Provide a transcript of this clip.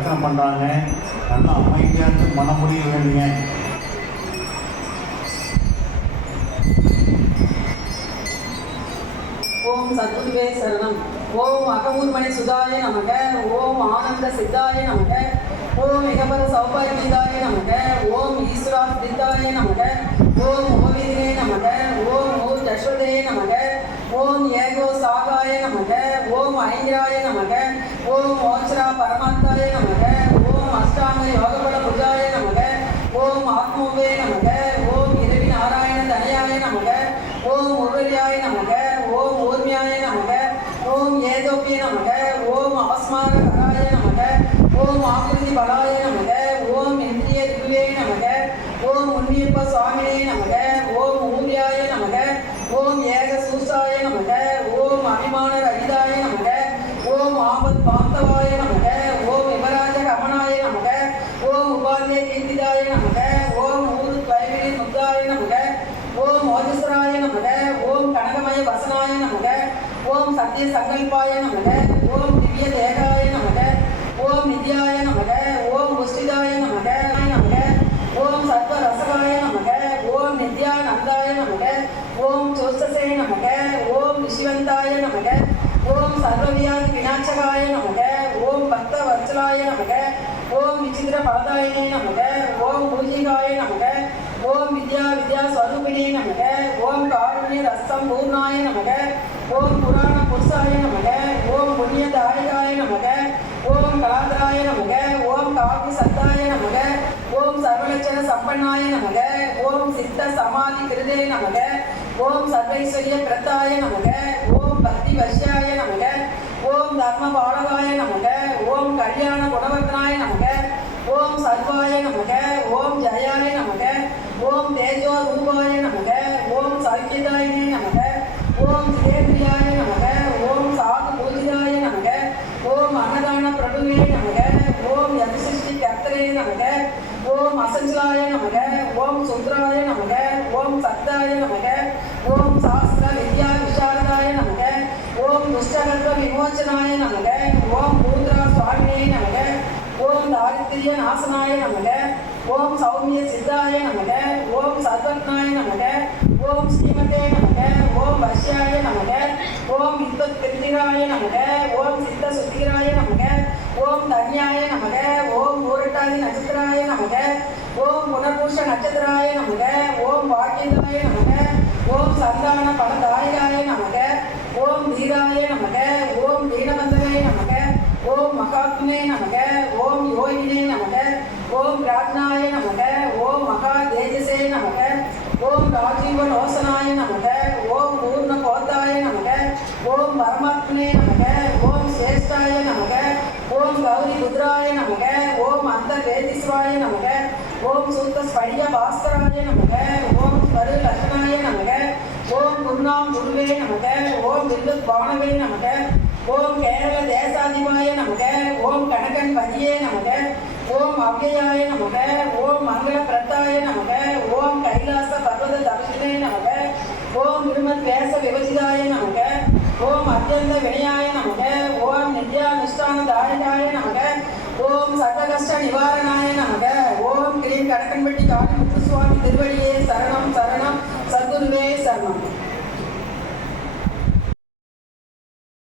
அர்ச்சனை பண்ணுறாங்க. நல்லா அமைதியாக இருந்து மனமுடிய வேண்டுங்க. ஓம் சத்குருவே சரணம். ஓம் அகமூர்மணி சுதாய நமக. ஓம் ஆனந்த சித்தாய நமக. ஓம் இகபர சௌபாகிதாய நமக. ஓம் ஈஸ்வரா சித்தாய நமக. ஓம் ஓவிதினே நமக. ஓம் ஓம் ஜஸ்வதே நமக. ஓம் ஏகோ சாகாய நமக. ஓம் ஐங்கிராய நமக. ஓம் மோச்சரா பரமாத்தாய நமக. ஓம் அஷ்டாங்க யோகபல புஜாய நமக. ஓம் ஆத்மோவே நமக. ஓம் இரவி நாராயண தனயாய நமக. ஓம் உருளியாய நமக. ஓம் ஊர்மியாய நமக. ஓம் ஏதோப்பிய நமக. ஓம் ஆஸ்மாக கராய நமக. ஓம் ஆகிருதி பலாய நமக. ஓம் இந்திரிய திகுவே நமக. ஓம் உன்னியப்ப சுவாமினே நமக. ஓம் ஊர்யாய நமக. ஓம் ஏக சூசாய நமக. ஓம் அபிமான ரகிதாய நமக. ஓம் ஆபத் பாந்தவாய நமக. ஓம் யுவராஜ ரமணாய நமக. ஓம் உபாத்திய கீர்த்திதாய நமக. ஓம் ஊரு துவைவிரி முத்தாய நமக. ஓம் ஓஜஸ்வராய நமக. ஓம் கனகமய வசனாய நமக. ஓம் சத்ய சங்கல்பாய நமக. ஓம் திவ்ய தேகாய நமக. ஓம் நித்யாய நமக. ஓம் புஷ்டிதாய நமக. ஓம் சத்வ ரசகாய நமக. ஓம் நித்யானந்தாய நமக. ஓம் சோசசே நமக. ஓம் ரிஷிவந்தாய நமக. ஓம் சர்வவியாதி விநாசகாய நமக. ஓம் பக்த வத்சலாய நமக. ஓம் விசித்திர பலதாயினே நமக. ஓம் பூஜிகாய நமக. ஓம் வித்யா ஸ்வரூபிணே நமக. ஓம் காருண்ய ரசம் பூர்ணாய நமக. ஓம் புராண புருஷாய நமக. ஓம் புண்ணியதாயகாய நமக. ஓம் கலாதராய நமக. ஓம் காவி சத்தாய நமக. ஓம் சர்வலட்சண சம்பன்னாய நமக. ஓம் சித்த சமாதி கிருதே நமக. ஓம் சர்வைஸ்வரிய பிரதாய நமக. ஓம் பக்தி வஷ்யாய நமக. ஓம் தர்ம பாலகாய நமக. ஓம் கல்யாண குணவர்த்தனாய நமக. ஓம் சர்வாய நமக. ஓம் ஜயாய நமக. ஓம் தேஜோ ரூபாய நமக. ஓம் சௌக்கியதாயினே நமக. ஓம் ஜிதேந்திரியாய நமக. ஓம் சாது பூஜிதாய நமக. ஓம் அன்னதான பிரபுவே நமக. ஓம் யதிசிஷ்டி கர்த்தரே நமக. ஓம் அசஞ்சலாய நமக. ஓம் சுத்ராய நமக. ஓம் சத்தாய நமக. ஓம் சாஸ்திர வித்யா விஷாரதாய நமக. ஓம் துஷ்டகர்வ விமோச்சனாய நமக. ஓம் பூத்ரா சுவாமினே நமக. ஓம் தாரித்ரிய நாசனாய நமக. ஓம் சௌமிய சித்தாய நமக. ஓம் சர்வக்னாய நமக. ஓம் ஸ்ரீமதே நமக. ஓம் வஷ்யாய நமக. ஓம் வித்வத் கிருத்திராய நமக. ஓம் சித்த சுத்திராய நமக. ஓம் தன்யாய நமக. ஓம் பூரட்டாதி நட்சத்திராய நமக. ஓம் புனர்பூஷ நட்சத்திராய நமக. ஓம் வாக்கியதாய நமக. ஓம் சந்தான பலதாயாய நமக. ஓம் தீராய நமக. ஓம் தீனபந்தவே நமக. ஓம் மகாத்மே நமக. ஓம் யோகினே நமக. ஓம் ராஜ்னாய நமக. ஓம் மகா தேஜசே நமக. ஓம் ராஜீவ லோசனாய நமக. ஓம் பூர்ண கோத்தாய நமக. ஓம் பரமாத்மே நமக. ஓம் சேஷ்டாய நமக. ஓம் கௌரி புத்ராய நமக. ஓம் அந்த வேதிஸ்வாய நமக. ஓம் சூத்த ஸ்படிய பாஸ்கராய நமக. ஓம் ஸ்வரு லக்ஷ்மணாய நமக. ஓம் குருநாம் குருவே நமக. ஓம் வில்லுத் பானவே நமக. ஓம் கேரள தேசாதிபாய நமக. ஓம் கனகன் பதியே நமக. ஓம் அவ்யயாய நமக. ஓம் மங்கள பிரத்தாய நமக. ஓம் கைலாச பர்வத தர்ஷினே நமக. ஓம் விடுமத் வேச விவசிதாய நமக. ஓம் அத்தியந்த வினயாய நமக. ஓம் நித்யானுஷ்டான தாயகாய நமக. ஓம் சர்வகஷ்ட நிவாரணாய நமக. ஓம் கிரீம் கடக்கன்பட்டி காளி முத்துசுவாமி திருவடியே சரணம் சரணம். சத்குருவே சரணம்.